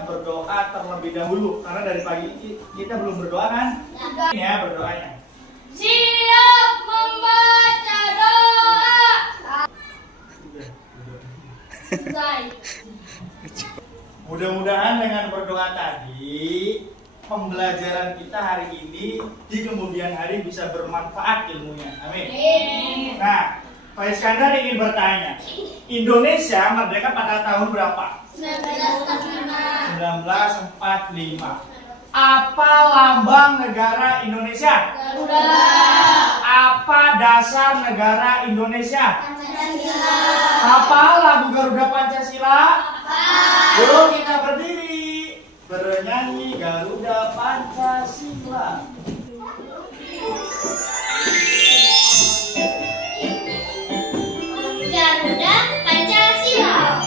kita berdoa terlebih dahulu karena dari pagi kita belum berdoa kan? Ini ya berdoanya. Siap membaca doa. Mudah-mudahan dengan berdoa tadi pembelajaran kita hari ini di kemudian hari bisa bermanfaat ilmunya. Amin. Nah, Pak Iskandar ingin bertanya, Indonesia merdeka pada tahun berapa? 1945. Apa lambang negara Indonesia? Garuda. Apa dasar negara Indonesia? Pancasila. Apa lagu Garuda Pancasila? Yuk kita berdiri bernyanyi Garuda Pancasila. Garuda Pancasila.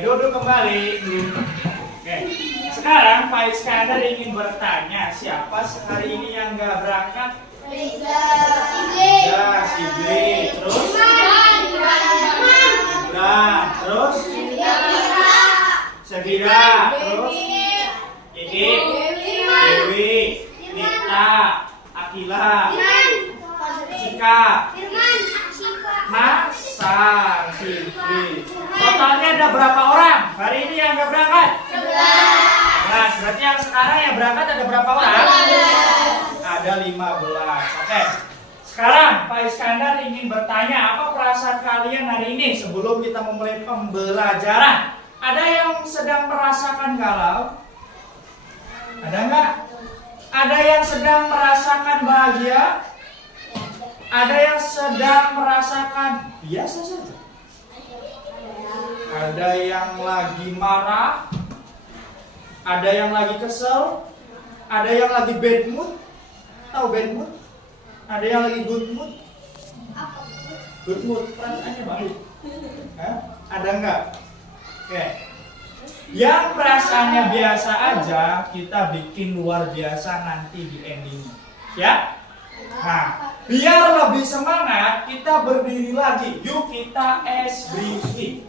Duduk kembali. Oke. Sekarang Pak Iskandar ingin bertanya, siapa hari ini yang nggak berangkat? Ya, Sigli. Terus? Ibran. Terus? Safira. Terus? Idit. Dewi. Nita. Akila. Cika. Hasan. Sigli. Totalnya ada berapa orang hari ini yang nggak berangkat? 11. Berarti yang sekarang yang berangkat ada berapa orang? Ada 15. Oke. Sekarang Pak Iskandar ingin bertanya, apa perasaan kalian hari ini sebelum kita memulai pembelajaran? Ada yang sedang merasakan galau? Ada nggak? Ada yang sedang merasakan bahagia? Ada yang sedang merasakan biasa saja? Ada yang lagi marah, ada yang lagi kesel, ada yang lagi bad mood. Tahu bad mood? Ada yang lagi good mood. Good mood, perasaannya baik. Ada nggak? Oke. Yang perasaannya biasa aja, kita bikin luar biasa nanti di endingnya. Ya? Nah, biar lebih semangat, kita berdiri lagi. Yuk kita SBT.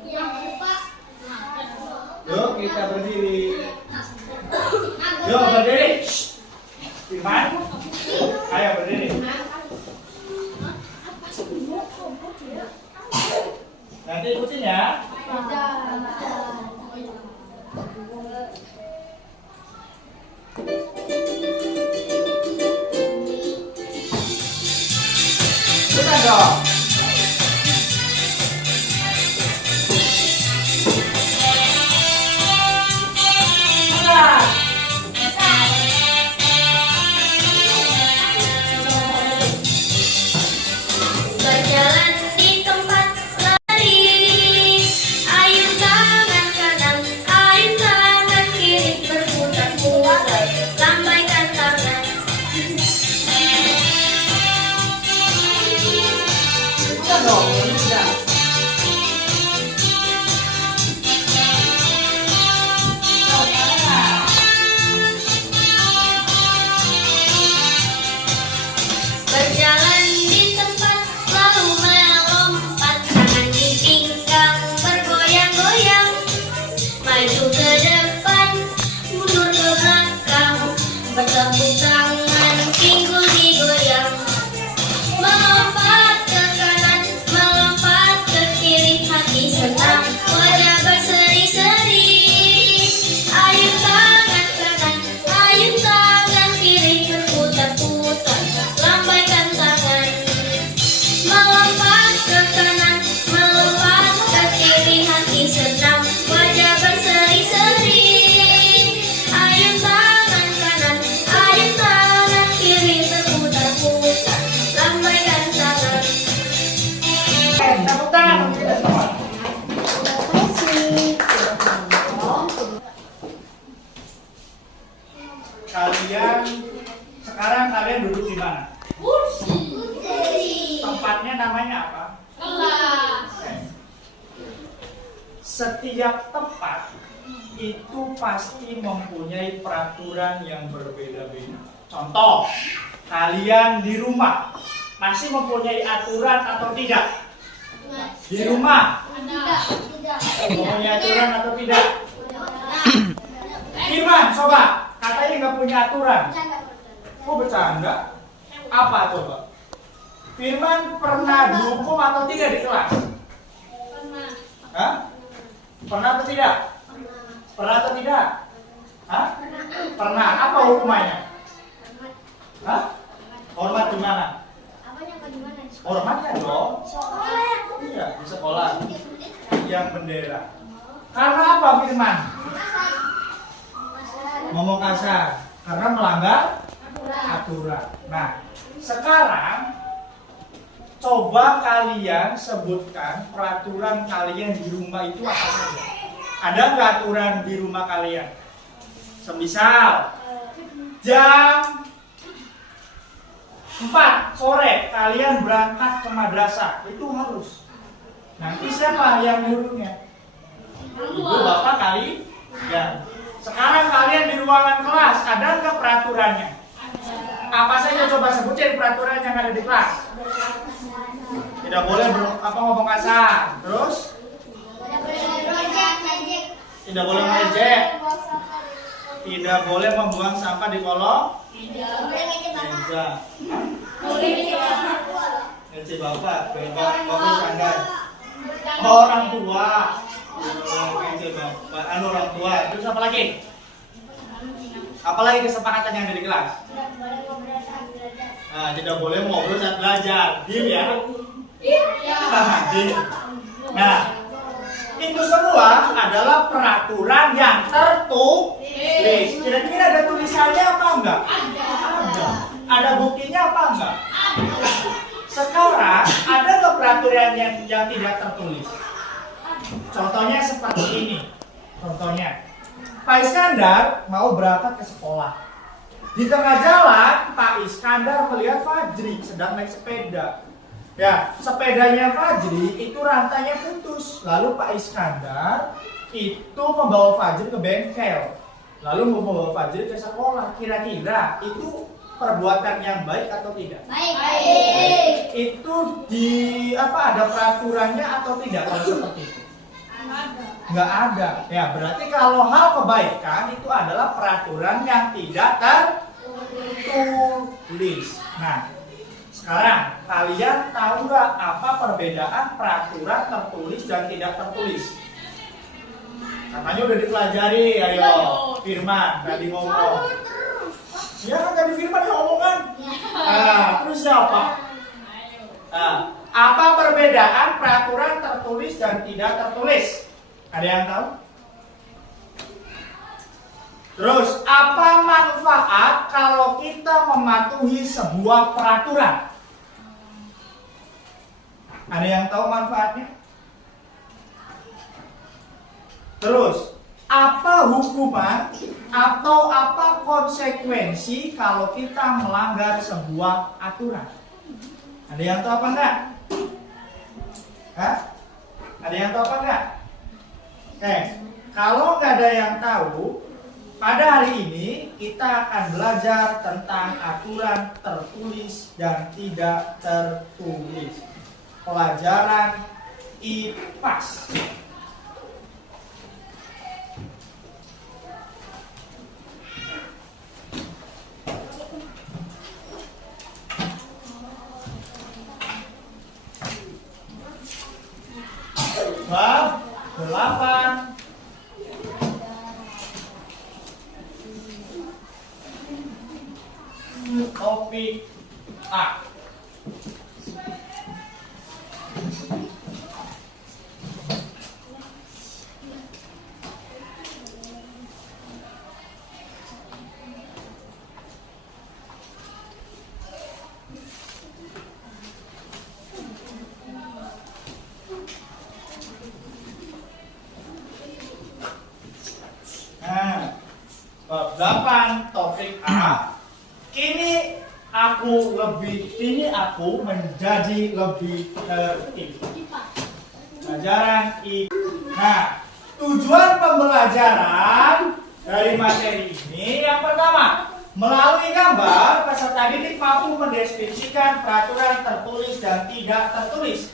Yuk kita berdiri. Yuk berdiri. Firman, ayo berdiri. Nanti ikutin ya. Ikutan dong. Berjalan di tempat lari, ayun tangan kanan, ayun tangan kiri, berputar-putar, lambaikan tangan. Kursi. Tempatnya namanya apa? Kelas. Setiap tempat itu pasti mempunyai peraturan yang berbeda-beda. Contoh, kalian di rumah masih mempunyai aturan atau tidak? Di rumah mempunyai aturan atau tidak? Firman, coba, katanya nggak punya aturan. Kok bercanda? Apa coba? Firman pernah dihukum atau tidak di kelas? Hah? Pernah atau tidak? Pernah atau tidak? Hah? Pernah. Apa hukumannya? Hah? Hormat di mana? Hormatnya dong. Iya, di sekolah. Yang bendera. Karena apa Firman? Ngomong kasar. Karena melanggar aturan. Nah, sekarang coba kalian sebutkan peraturan kalian di rumah itu apa saja. Ada nggak aturan di rumah kalian? Semisal jam 4 sore kalian berangkat ke madrasah, itu harus. Nanti siapa yang nyuruhnya? Ibu bapak kali ya. Sekarang kalian di ruangan kelas, ada nggak peraturannya? Apa saja coba sebutin peraturan yang ada di kelas? Tidak boleh ngomong kasar. Terus? Tidak boleh mengejek. Tidak boleh membuang sampah di kolong meja. Ngejek bapak, bapak standar. Orang tua. Ngejek bapak, orang tua. Terus apa lagi? Apalagi kesepakatan yang ada di kelas? Nah, tidak boleh ngobrol saat belajar. Diam ya? Diam. Nah, itu semua adalah peraturan yang tertulis. Kira-kira ada tulisannya apa enggak? Ada. Ada buktinya apa enggak? Sekarang ada nggak peraturan yang tidak tertulis? Contohnya seperti ini. Contohnya, Pak Iskandar mau berangkat ke sekolah. Di tengah jalan, Pak Iskandar melihat Fajri sedang naik sepeda. Ya, sepedanya Fajri itu rantainya putus. Lalu Pak Iskandar itu membawa Fajri ke bengkel. Lalu membawa Fajri ke sekolah. Kira-kira itu perbuatan yang baik atau tidak? Baik. Itu ada peraturannya atau tidak kalau seperti itu? Nggak ada. Ya, berarti kalau hal kebaikan itu adalah peraturan yang tidak tertulis. Nah, sekarang kalian tahu nggak apa perbedaan peraturan tertulis dan tidak tertulis? Katanya udah dipelajari, ayo Firman tadi ngomong. Ya kan tadi Firman yang ngomong kan? Terus siapa? Apa perbedaan peraturan tertulis dan tidak tertulis? Ada yang tahu? Terus, apa manfaat kalau kita mematuhi sebuah peraturan? Ada yang tahu manfaatnya? Terus, apa hukuman atau apa konsekuensi kalau kita melanggar sebuah aturan? Ada yang tahu apa enggak? Hah? Ada yang tahu apa enggak? Kalau nggak ada yang tahu, pada hari ini kita akan belajar tentang aturan tertulis dan tidak tertulis. Pelajaran IPAS. Bab 8. Topik A. Nah, bab 8 topik A. Kini akan aku lebih ini aku menjadi lebih tertib. Pelajaran I. Nah, tujuan pembelajaran dari materi ini yang pertama, melalui gambar peserta didik mampu mendeskripsikan peraturan tertulis dan tidak tertulis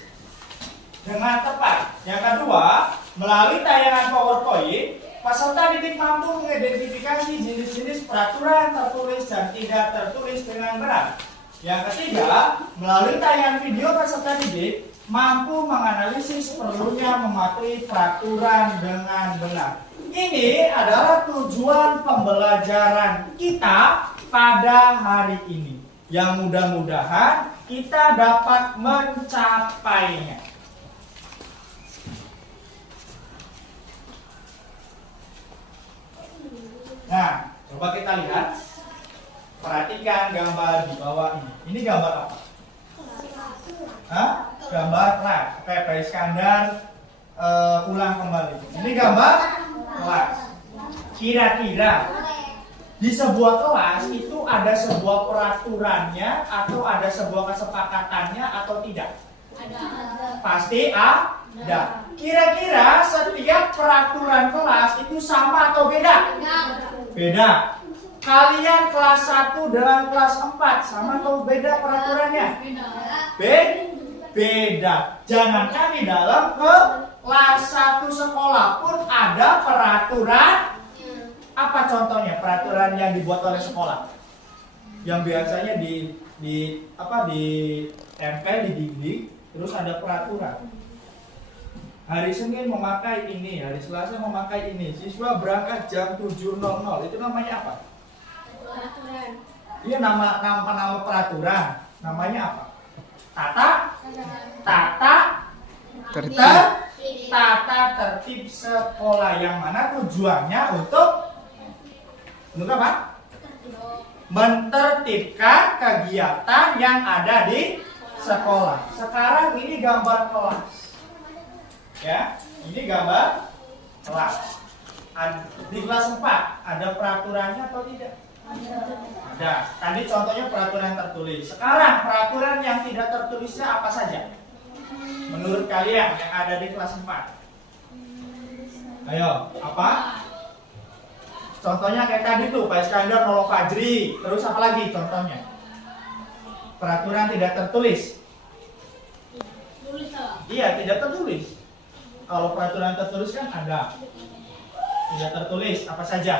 dengan tepat. Yang kedua, melalui tayangan PowerPoint, peserta didik mampu mengidentifikasi jenis-jenis peraturan tertulis dan tidak tertulis dengan benar. Yang ketiga, melalui tayangan video peserta didik mampu menganalisis perlunya mematuhi peraturan dengan benar. Ini adalah tujuan pembelajaran kita pada hari ini, yang mudah-mudahan kita dapat mencapainya. Nah, coba kita lihat. Perhatikan gambar di bawah ini. Ini gambar apa? Hah? Gambar kelas. Oke, Pak Iskandar ulang kembali. Ini gambar kelas. Kira-kira di sebuah kelas itu ada sebuah peraturannya atau ada sebuah kesepakatannya atau tidak? Ada. Pasti ada. Kira-kira setiap peraturan kelas itu sama atau beda? Beda. Kalian kelas 1 dengan kelas 4 sama atau beda peraturannya? Beda. Jangankan di dalam kelas 1 sekolah pun ada peraturan. Apa contohnya peraturan yang dibuat oleh sekolah? Yang biasanya ditempel di dinding, terus ada peraturan. Hari Senin memakai ini, hari Selasa memakai ini. Siswa berangkat jam 7.00. Itu namanya apa? Peraturan. Iya, nama peraturan. Namanya apa? Tata tertib sekolah, yang mana tujuannya untuk apa? Mentertibkan kegiatan yang ada di sekolah. Sekarang ini gambar kelas. Ya, ini gambar kelas. Di kelas 4 ada peraturannya atau tidak? Ada. Tadi contohnya peraturan tertulis. Sekarang peraturan yang tidak tertulisnya apa saja? Menurut kalian yang ada di kelas 4? Ayo, apa? Contohnya kayak tadi tuh, Pak Iskandar nolong Fajri. Terus apa lagi contohnya? Peraturan tidak tertulis. Iya, tidak tertulis. Kalau peraturan tertulis kan ada. Tidak tertulis apa saja?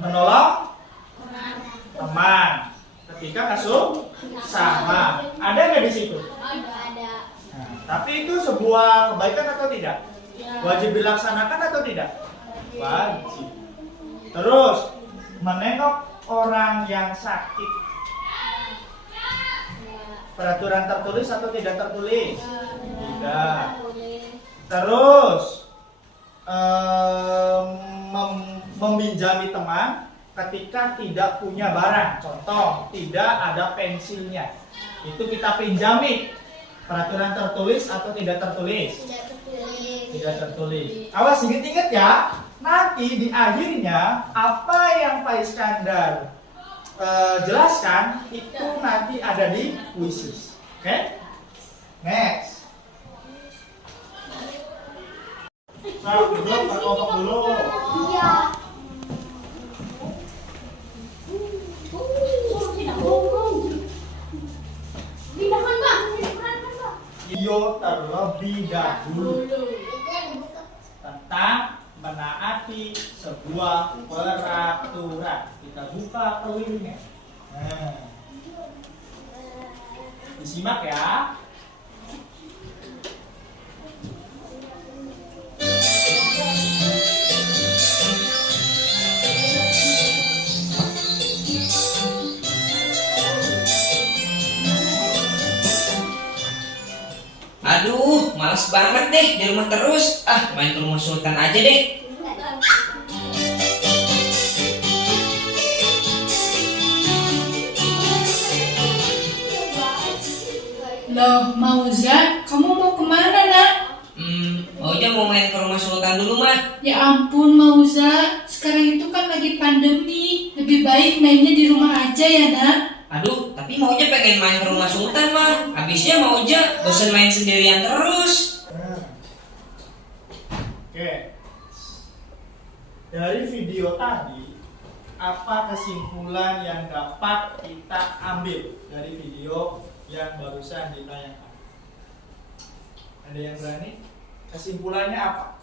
Menolong teman ketika kasus sama. Ada nggak di situ? Ada. Nah, tapi itu sebuah kebaikan atau tidak? Wajib dilaksanakan atau tidak? Wajib. Terus menengok orang yang sakit. Peraturan tertulis atau tidak tertulis? Tidak. Terus meminjami teman ketika tidak punya barang. Contoh, tidak ada pensilnya. Itu kita pinjami. Peraturan tertulis atau tidak tertulis? Tidak tertulis. Awas ingat-ingat ya. Nanti di akhirnya apa yang Pak Iskandar jelaskan itu nanti ada di kuisis. Oke? Next. Nah, belum kelompok dulu. Iya. Pindahkan, Pak. Video terlebih dahulu tentang menaati sebuah peraturan. Kita buka pelirnya. Nah, disimak ya. Aduh, males banget deh di rumah terus. Main ke rumah Sultan aja deh. Loh, Mauza, kamu mau kemana, nak? Mauja mau main ke rumah Sultan dulu, Mah. Ya ampun, Mauza, sekarang itu kan lagi pandemi. Lebih baik mainnya di rumah aja ya, Nak. Aduh, tapi Mauja pengen main ke rumah Sultan mah. Habisnya Mauja bosan main sendirian terus. Oke. Dari video tadi, apa kesimpulan yang dapat kita ambil dari video yang barusan ditayangkan? Ada yang berani? Kesimpulannya apa?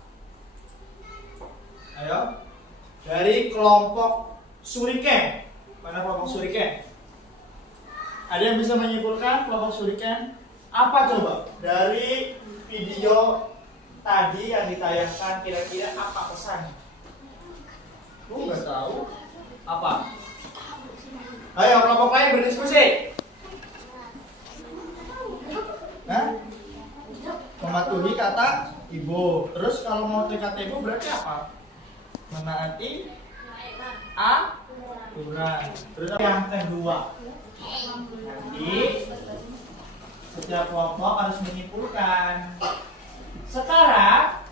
Ayo. Dari kelompok Shuriken. Mana kelompok Shuriken? Ada yang bisa menyimpulkan kelompok Shuriken? Apa coba? Dari video tadi yang ditayangkan kira-kira apa pesannya? Lu nggak tahu apa? Ayo kelompok lain berdiskusi. Nah, mematuhi kata ibu. Terus kalau mau kata ibu berarti apa? Menaati aturan. Terus yang kedua, nanti setiap kelompok harus menyimpulkan. Sekarang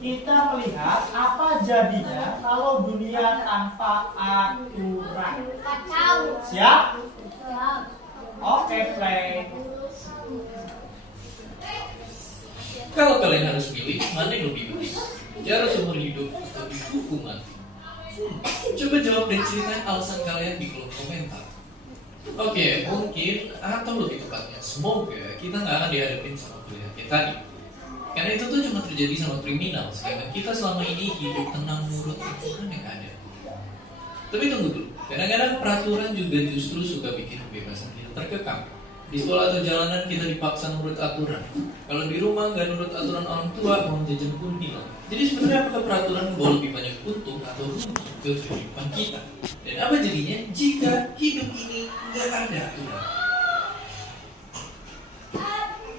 kita melihat apa jadinya kalau dunia tanpa aturan. Kacau. Siap? Oke, play. Kalau kalian harus milih, mana yang lebih baik? Jarak seumur hidup atau hukuman? Coba jawab dan ceritakan alasan kalian di kolom komentar. Oke, mungkin atau lebih tepatnya, semoga kita nggak akan dihadapin sama pilihan kayak tadi. Karena itu tuh cuma terjadi sama kriminal, sedangkan kita selama ini hidup tenang menurut aturan yang ada. Tapi tunggu dulu, kadang-kadang peraturan juga justru suka bikin kebebasan kita terkekang. Di sekolah atau jalanan kita dipaksa nurut aturan. Kalau di rumah nggak nurut aturan orang tua, mau jajan pun hilang. Jadi sebenarnya apakah peraturan membawa lebih banyak untung atau rugi ke kehidupan kita? Dan apa jadinya jika hidup ini nggak ada aturan?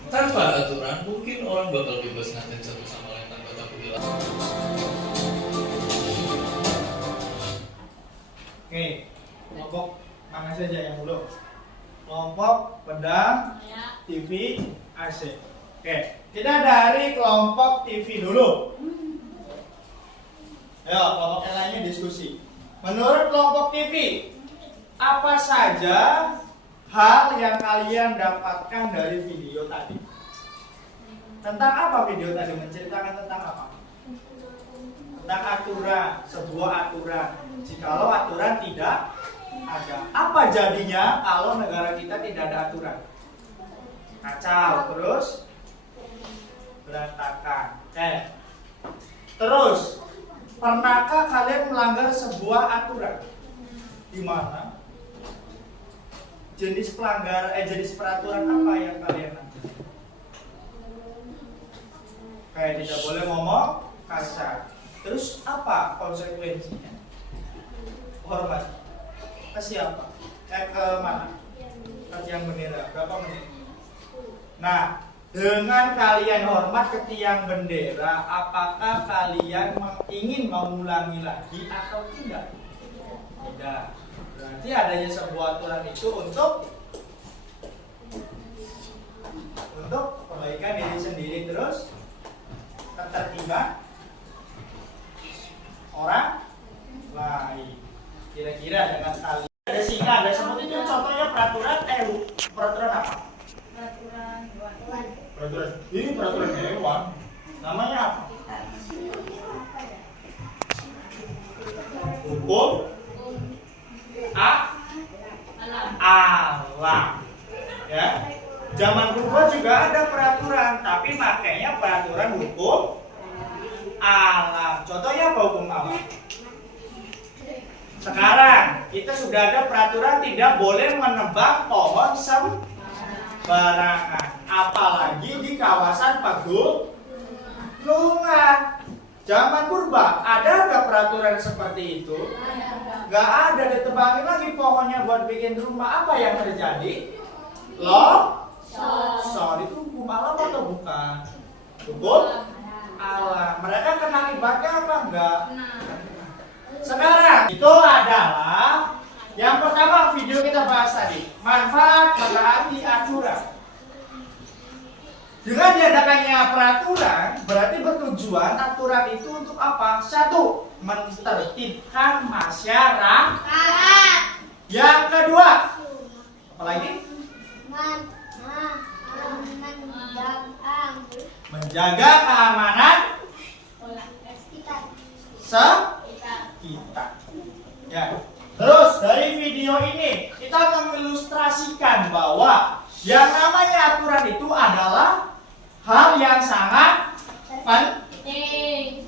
Tanpa aturan, mungkin orang bakal bebas ngatain satu sama lain tanpa takut hilang. Oke, kelompok mana saja yang belum? Kelompok pedang TV AC. Oke, kita dari kelompok TV dulu. Ayo, kelompok yang lainnya diskusi. Menurut kelompok TV, apa saja hal yang kalian dapatkan dari video tadi? Tentang apa video tadi? Menceritakan tentang apa? Tentang aturan, sebuah aturan. Jikalau aturan tidak ada, apa jadinya kalau negara kita tidak ada aturan? Kacau, terus berantakan. Terus, pernahkah kalian melanggar sebuah aturan? Di mana? Jenis peraturan apa yang kalian langgar? Kayak tidak boleh ngomong kasar. Terus apa konsekuensinya? Hormat. Ke siapa? Ke mana? Ke tiang bendera. Berapa menit? Nah, dengan kalian hormat ke tiang bendera, apakah kalian ingin mengulangi lagi atau tidak? Tidak. Berarti adanya sebuah aturan itu untuk kebaikan diri sendiri, terus ketertiban orang lain. Kira-kira dengan kalian ada singa, ada semut itu contohnya peraturan peraturan apa? Peraturan hewan. Namanya apa? Hukum alam. Ya. Zaman purba juga ada peraturan, tapi makanya peraturan hukum alam. Contohnya apa hukum alam? Sekarang kita sudah ada peraturan tidak boleh menebang pohon sembarangan, apalagi di kawasan pegunungan. Zaman purba ada nggak peraturan seperti itu? Nggak ada, ditebangin lagi pohonnya buat bikin rumah. Apa yang terjadi? Longsor. Itu hukum alam atau bukan? Hukum alam. Mereka kena akibatnya apa enggak? Sekarang itu adalah yang pertama video kita bahas tadi, manfaat menaati aturan. Dengan diadakannya peraturan, berarti bertujuan aturan itu untuk apa? Satu, menertibkan masyarakat. Yang kedua, apa lagi? Menjaga keamanan sekitar. Ya. Terus dari video ini kita mengilustrasikan bahwa yang namanya aturan itu adalah hal yang sangat penting.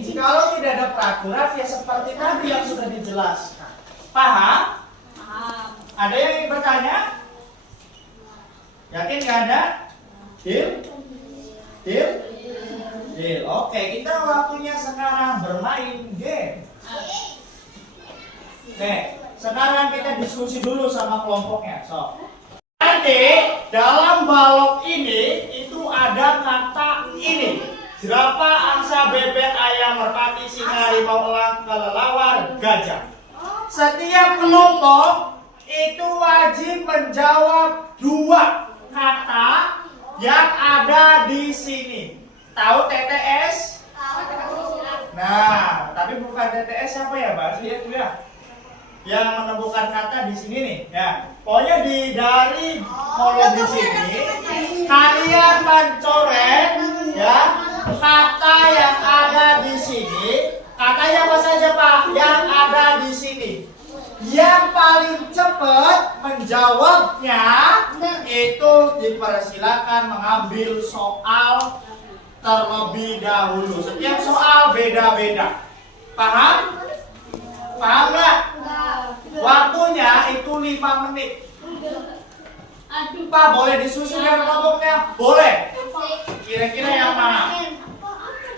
Jikalau tidak ada peraturan ya seperti tadi yang sudah dijelaskan. Paham? Ada yang ingin bertanya? Yakin nggak ada? Deal? Oke, kita waktunya sekarang bermain game. Oke, sekarang kita diskusi dulu sama kelompoknya. Nanti dalam balok ini itu ada kata ini. Jerapah, angsa, bebek, ayam, merpati, singa, harimau, elang, kelelawar, gajah. Setiap kelompok itu wajib menjawab 2 kata yang ada di sini. Tahu TTS? Nah, tapi bukan TTS siapa ya, Mbak? Lihat tuh ya. Yang menemukan kata di sini nih, ya. Pokoknya dari kolom di sini kalian mencoret ya kata yang ada di sini. Katanya apa saja, Pak? Yang ada di sini. Yang paling cepat menjawabnya itu dipersilakan mengambil soal terlebih dahulu. Setiap soal beda-beda. Paham? Paham nggak? Waktunya itu 5 menit. Pak, boleh disusun dengan kelompoknya? Boleh. Kira-kira yang mana?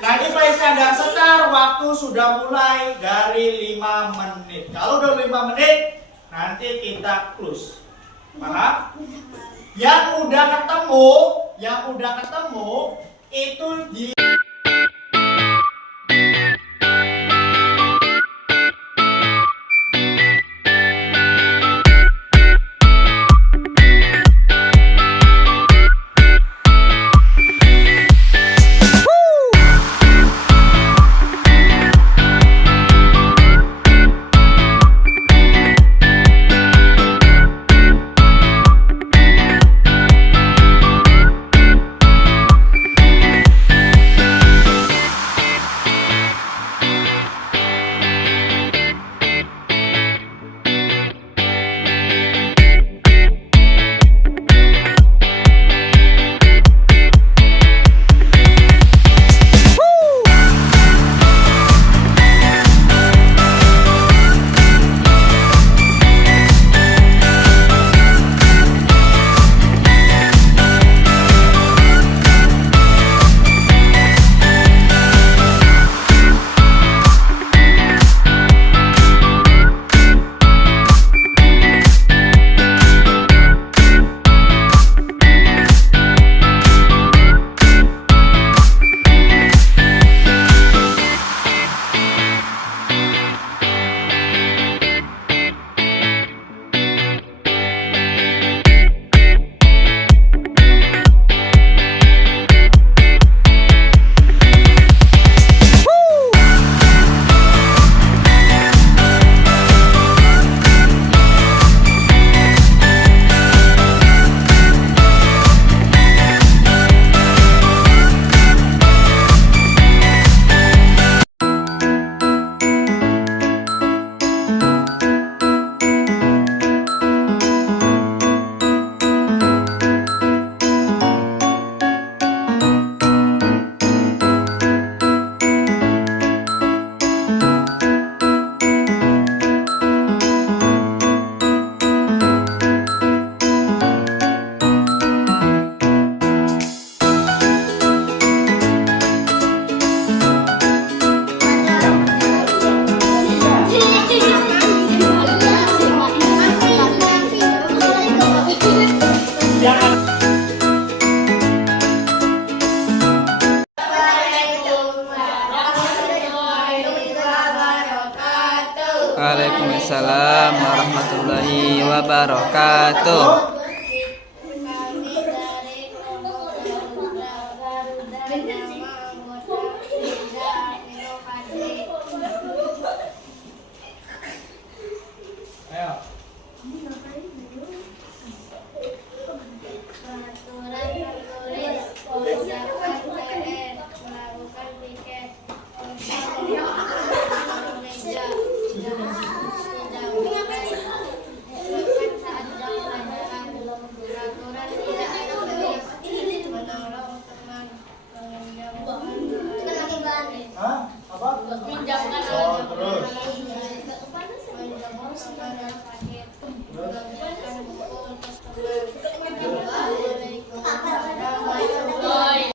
Nanti Pak Iskandar setar, waktu sudah mulai dari 5 menit. Kalau udah 5 menit, nanti kita close. Paham? Yang udah ketemu itu di Waalaikumsalam warahmatullahi wabarakatuh. Peraturan tertulis ucapan PR melakukan piket meja tidak saat jam pelajaran peraturan tidak tertulis menolong teman meminjamkan Hah? Apa? pinjamkan Oh, terus. menjemput teman yang sakit Terus? mengajarkan buku untuk teman. Waalaikumsalam warahmatullahi.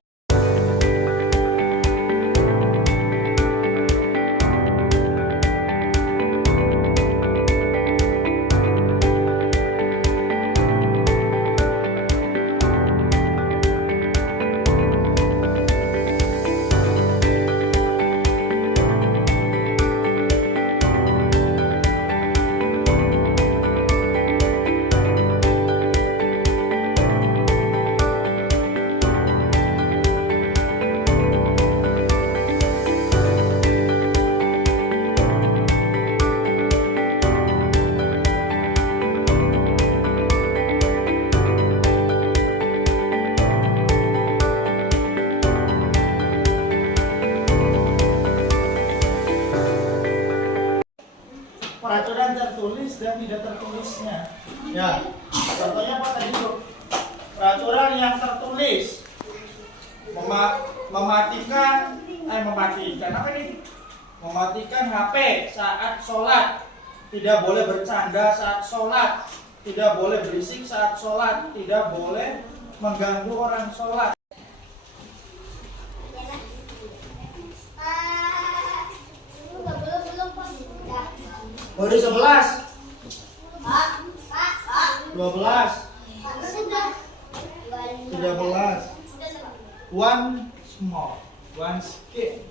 Peraturan tertulis dan tidak tertulisnya. Ya, contohnya apa tadi tuh? Peraturan yang tertulis mematikan apa ini? Mematikan HP saat sholat, tidak boleh bercanda saat sholat, tidak boleh berisik saat sholat, tidak boleh mengganggu orang sholat. Baru 11, 12, 13, one small, one skip,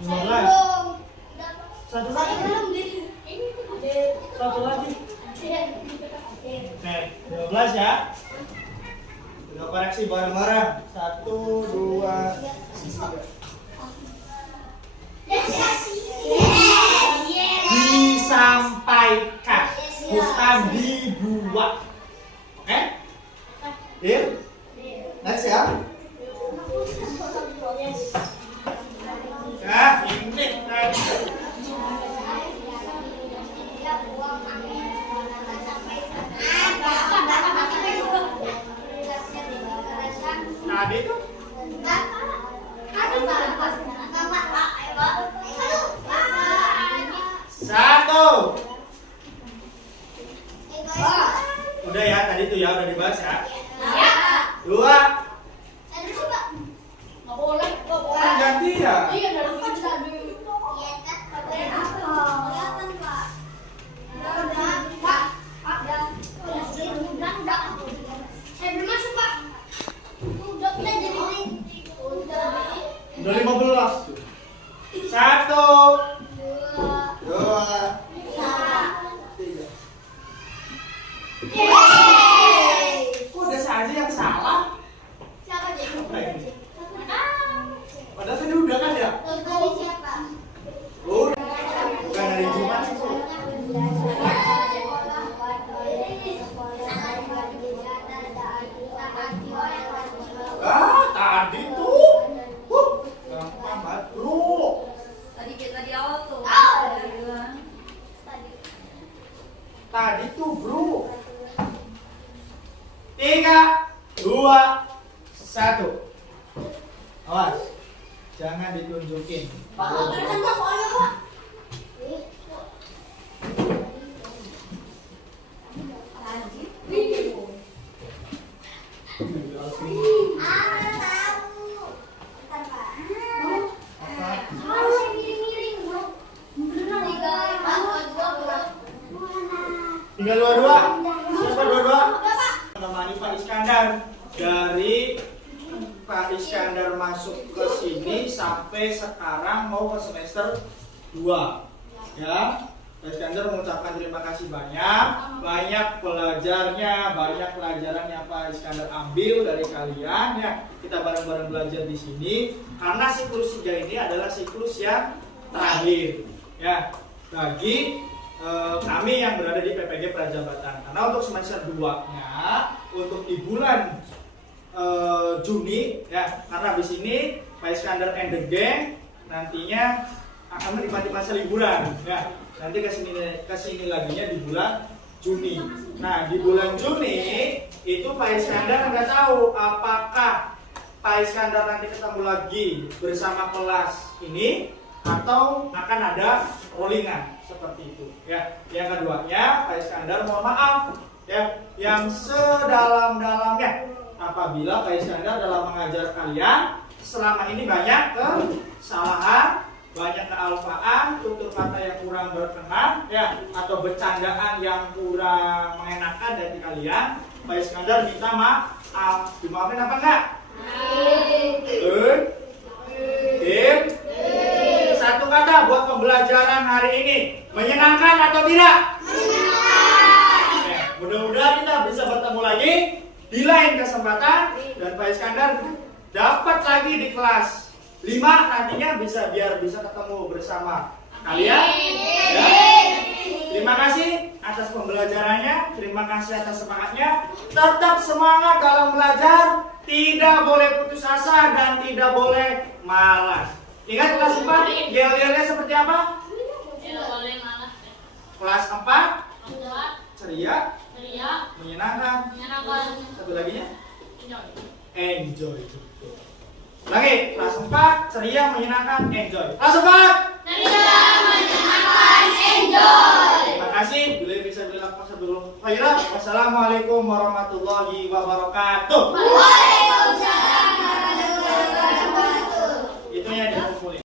15, satu lagi, oke, 12 ya. Kita koreksi bareng-bareng, 1, 2, 3. Disampaikan, bukan dibuat. Oke? Deal? Next ya. Nah, ini tadi. Tadi tuh. Satu. Udah ya, tadi tuh ya udah dibahas ya. Dua. Kan ganti ya. Udah 15. Satu. Dua. Kok ada saja yang salah? Padahal tadi udah kan ya? Oh, bukan hari Jumat sih. Tadi tuh. Gampang banget, bro. Tadi awal tuh. Tadi tuh, bro. 3, 2, 1. Awas. Jangan ditunjukin. Tinggal dua-dua. Siapa dua-dua? Menemani Pak Iskandar. Dari Pak Iskandar masuk ke sini sampai sekarang mau ke semester 2. Ya. Pak Iskandar mengucapkan terima kasih banyak belajarnya, banyak pelajaran yang Pak Iskandar ambil dari kalian ya. Kita bareng-bareng belajar di sini karena siklus 3 ini adalah siklus yang terakhir ya bagi kami kami yang berada di PPG Prajabatan. Karena untuk semester 2-nya, untuk di bulan Juni ya, karena habis ini Pak Iskandar and the gang nantinya akan menikmati masa liburan ya. Nanti kesini laginya di bulan Juni. Nah, di bulan Juni itu Pak Iskandar nggak tahu apakah Pak Iskandar nanti ketemu lagi bersama kelas ini atau akan ada rollingan seperti itu ya. Yang keduanya, Pak Iskandar mohon maaf ya yang sedalam-dalamnya apabila Pak Iskandar dalam mengajar kalian selama ini banyak kesalahan, banyak kealfaan, tutur kata yang kurang berkenan ya, atau bercandaan yang kurang mengenakan dari kalian. Pak Iskandar minta maaf. Dimaafin apa enggak? Satu kata buat pembelajaran hari ini, menyenangkan atau tidak? Menyenangkan. Mudah-mudahan kita bisa bertemu lagi di lain kesempatan dan Pak Iskandar dapat lagi di kelas 5 nantinya biar bisa ketemu bersama kalian ya. Terima kasih atas pembelajarannya, terima kasih atas semangatnya. Tetap semangat dalam belajar, tidak boleh putus asa dan tidak boleh malas. Ingat kelas 4 yel-yelnya seperti apa? Tidak boleh malas. Kelas 4 Membuat ceria, ceria, menyenangkan. menyenangkan, Satu laginya enjoy. enjoy. Lagi, kelas 4 ceria, menyenangkan, enjoy. Kelas 4 Ceria, menyenangkan, enjoy. terima kasih. Bila bisa bilang sebelum khairat. Wassalamualaikum warahmatullahi wabarakatuh. Waalaikumsalam warahmatullahi wabarakatuh. Itunya dikumpulin.